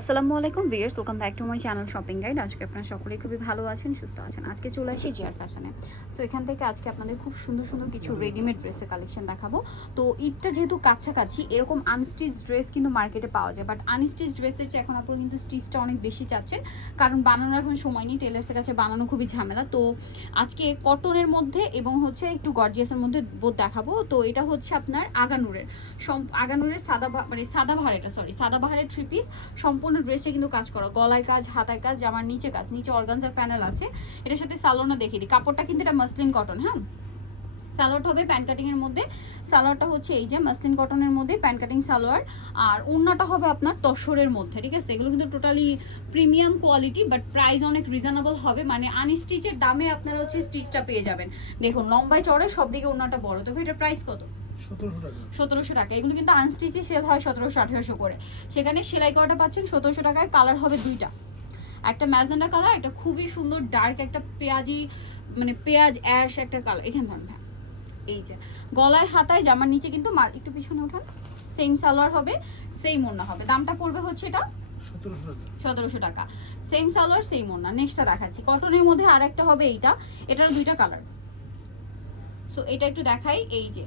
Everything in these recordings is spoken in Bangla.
আসসালামু আলাইকুম viewers welcome back to my channel shopping guide. আজকে আপনারা সকলেই খুবই ভালো আছেন, সুস্থ আছেন। আজকে চলে আসি জিয়ার ফ্যাশনে। সো এখান থেকে আজকে আপনাদের খুব সুন্দর সুন্দর কিছু রেডিমেড ড্রেসের কালেকশন দেখাবো। তো, ঈদটা যেহেতু কাছাকাছি, এরকম আনস্টিচ ড্রেস কিন্তু মার্কেটে পাওয়া যায়। বাট আনস্টিচ ড্রেসের চেয়ে এখন আপনারা কিন্তু স্টিচটা অনেক বেশি চাচ্ছেন কারণ বানানোর এখন সময় নেই টেলার্সের কাছে বানানো খুবই ঝামেলা। তো, আজকে কটনের মধ্যে এবং হচ্ছে একটু গর্জিয়াসের মধ্যে বোধ দেখাবো। তো, এটা হচ্ছে আপনার আগানুরের। আগানুরের সাদা মানে সাদা এটা সরি সাদা বাহারের থ্রি পিস সম্পূর্ণ ড্রেসে কিন্তু কাজ করা। গলায় কাজ, হাতায় কাজ, জামার নিচে কাজ, নিচে অর্গানজার প্যানেল আছে। এটার সাথে সালোনা দেখিয়ে দিই। কাপড়টা কিন্তু এটা মাসলিন কটন হ্যাঁ? সালোয়ারটা হবে প্যান কাটিংয়ের মধ্যে। সালোয়ারটা হচ্ছে এই যে মাসলিন কটনের মধ্যে প্যান কাটিং সালোয়ার। আর ওড়নাটা হবে আপনার তসরের মধ্যে, ঠিক আছে? এগুলো কিন্তু totally premium quality but price অনেক রিজনেবল হবে। মানে আনস্টিচের দামে আপনারা হচ্ছে স্টিচটা পেয়ে যাবেন। দেখুন, লম্বায় চড়ে সব দিকে ওড়নাটা বড়। তবে এটার প্রাইস কত? সতেরোশো টাকা। এগুলো কিন্তু আনস্টিচে সেল হয় সতেরোশো আঠেরোশো করে। সেখানে সেলাই করাটা পাচ্ছেন সতেরোশো টাকায়। কালার হবে দুইটা। একটা ম্যাজেন্ডা কালার একটা খুবই সুন্দর ডার্ক একটা পেঁয়াজি মানে পেঁয়াজ অ্যাশ একটা কালার এখানে ধরুন হ্যাঁ এই যে। গলায় হাতায় জামার নিচে কিন্তু একটু পিছনে ওঠান। সেম সালোয়ার হবে সেম ওড়না হবে। দামটা পড়বে হচ্ছে এটা সতেরোশো টাকা। সতেরোশো টাকা। সেম সালোয়ার সেম ওড়না। নেক্সটটা দেখাচ্ছি। কটনের মধ্যে আর একটা হবে এইটা। এটার দুইটা কালার সো এটা একটু দেখাই। এই যে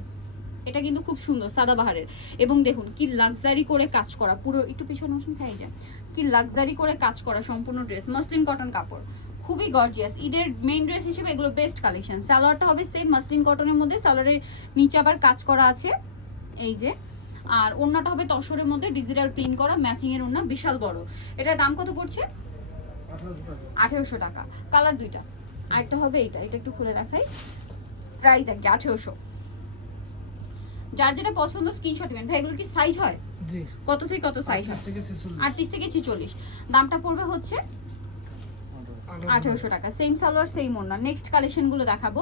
এটা কিন্তু খুব সুন্দর, সাদাবাহারের। এবং দেখুন, কি লাক্সারি করে কাজ করা, পুরো একটু পিছনে উঠুন খাই যায় কি লাক্সারি করে কাজ করা সম্পূর্ণ ড্রেস মসলিন কটন কাপড়। খুবই গর্জিয়াস ঈদের মেইন ড্রেস হিসেবে এগুলো বেস্ট কালেকশন সালোয়ারটা হবে সেম মসলিন কটনের মধ্যে, সালোয়ারের নিচে আবার কাজ করা আছে, এই যে। আর ওড়নাটা হবে তসরের মধ্যে ডিজিটাল প্রিন্ট করা ম্যাচিং এর ওড়না, বিশাল বড়। এটার দাম কত পড়ছে? আঠারোশো টাকা। কালার দুইটা। আরেকটা হবে এটা এটা একটু খুলে দেখাই। প্রাইস একই, আঠেরোশো। যার যেটা পছন্দ স্ক্রিনশট নেবেন। ভাই এগুলো কি সাইজ হয়? কত থেকে কত সাইজ হয়? আটত্রিশ থেকে ছেচল্লিশ। থেকে ছিচল্লিশ। দামটা পড়বে হচ্ছে আঠেরোশো টাকা। সেম সালোয়ার সেম ওড়না। নেক্সট কালেকশনগুলো দেখাবো।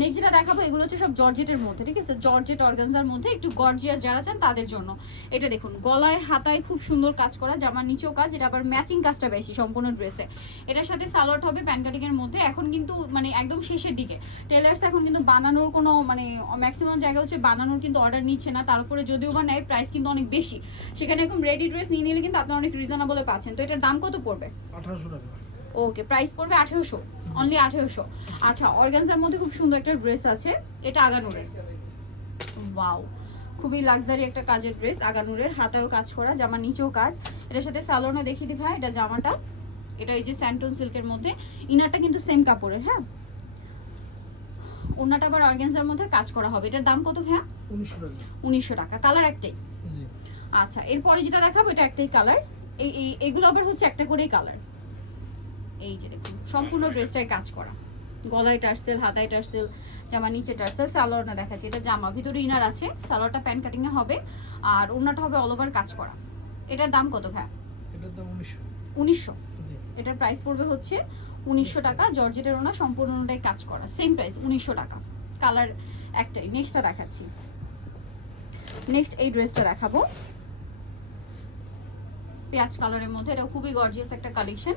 নেক্সট যেটা দেখাবো এগুলো হচ্ছে সব জর্জেটের মধ্যে ঠিক আছে? জর্জেট অর্গানজার মধ্যে একটু গর্জিয়াস যারা চান তাদের জন্য। এটা দেখুন গলায় হাতায় খুব সুন্দর কাজ করা জামার নিচেও কাজ এটা আবার ম্যাচিং কাজটা বেশি সম্পূর্ণ ড্রেসে এটার সাথে সালোয়ার হবে প্যান কাটিংয়ের মধ্যে। এখন কিন্তু মানে একদম শেষের দিকে। টেলার্স এখন কিন্তু বানানোর কোনো মানে ম্যাক্সিমাম জায়গা হচ্ছে বানানোর কিন্তু অর্ডার নিচ্ছে না। তার উপরে যদিও বা নেয় প্রাইস কিন্তু অনেক বেশি। সেখানে এখন রেডি ড্রেস নিয়ে নিলে কিন্তু আপনারা অনেক রিজনেবলে পাচ্ছেন। তো এটার দাম কত পড়বে? আঠারোশো টাকা। ওকে প্রাইস পড়বে আঠেরোশো অনলি আঠেরোশো। আচ্ছা অর্গানজার মধ্যে খুব সুন্দর একটা ড্রেস আছে এটা আগানুরের। ওয়াও খুবই লাক্সারি একটা কাজের ড্রেস আগানুরের হাতেও কাজ করা জামা নিচেও কাজ। এটার সাথে সালোনা দেখিয়ে দিই ভাই এটা জামাটা। এটা এই যে স্যান্টন সিল্কের মধ্যে ইনারটা কিন্তু সেম কাপড়ের হ্যাঁ? ওনাটা আবার অর্গানজার মধ্যে কাজ করা হবে। এটার দাম কত ভাইয়া? উনিশশো টাকা। উনিশশো টাকা কালার একটাই। আচ্ছা এরপরে যেটা দেখাবো এটা একটাই কালার এই এই এগুলো আবার হচ্ছে একটা করেই কালার এই যে দেখুন সম্পূর্ণ ড্রেসটাই কাজ করা। গলায় টার্সেল হাতায় টার্সেল জামা নিচে টার্সেল সালোয়ার না দেখাচ্ছে। এটা জামা ভিতরে ইনার আছে সালোয়ারটা প্যান্ট কাটিংয়ে হবে আর ওড়নাটা হবে অল ওভার কাজ করা। এটার দাম কত ভাই এটার দাম উনিশশো। উনিশশো? জি। এটার প্রাইস পড়বে হচ্ছে উনিশশো টাকা। জর্জেটের ওনা সম্পূর্ণটাই কাজ করা। সেম প্রাইস উনিশশো টাকা। কালার একটাই। নেক্সটটা দেখাচ্ছি। নেক্সট এই ড্রেসটা দেখাবো। পেঁয়াজ কালারের মধ্যে। এটা খুবই গর্জিয়াস একটা কালেকশন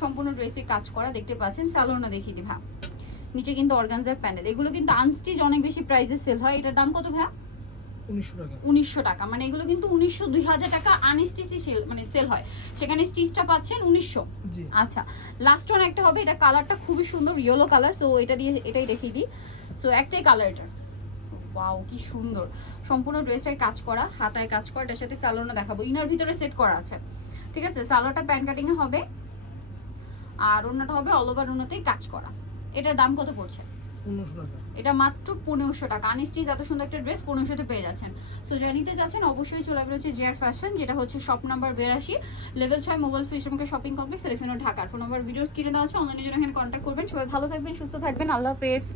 সম্পূর্ণ ড্রেসে কাজ করা দেখতে পাচ্ছেন সালোনা দেখিয়ে দিই ভা নিচে কিন্তু অর্গানজার প্যানেল এগুলো কিন্তু আনস্টিচ অনেক বেশি প্রাইসে সেল হয়। এটার দাম কত ভা উনিশশো টাকা। মানে এগুলো কিন্তু উনিশশো দুই হাজার টাকা আনস্টিচই সেল মানে সেল হয়। সেখানে স্টিচটা পাচ্ছেন উনিশশো। আচ্ছা। লাস্ট ওয়ান একটা হবে। এটা কালারটা খুবই সুন্দর ইয়েলো কালার সো এটা দিয়ে এটাই দেখিয়ে দিই। সো একটাই কালার এটা। ওয়াও কি সুন্দর। সম্পূর্ণ ড্রেসটাই কাজ করা হাতায় কাজ করা। এটার সাথে সালোনা দেখাবো। ইনার ভিতরে সেট করা আছে। ঠিক আছে? সালোয়ারটা প্যান কাটিংয়ে হবে। আর ওনাটা হবে অল ওভার ওনাতেই কাজ করা। এটার দাম কত পড়ছে? এটা মাত্র পনেরোশো টাকা। আনিস্টিজ এত সুন্দর একটা ড্রেস পনেরোশোতে পেয়ে যাচ্ছেন। সো যারা নিতে যাচ্ছেন অবশ্যই চলে আসবে হচ্ছে জিয়ার ফ্যাশন যেটা হচ্ছে শপ নাম্বার বিরাশি লেভেল ছয় মোবাইল ফিশমকে শপিং কমপ্লেক্স রেফিনো ঢাকার। ফোন নাম্বার ভিডিওস কিনে দেওয়া হচ্ছে অনলাইনে জন্য এখানে কন্ট্যাক্ট করবেন। সবাই ভালো থাকবেন সুস্থ থাকবেন। আল্লাহ হাফেজ।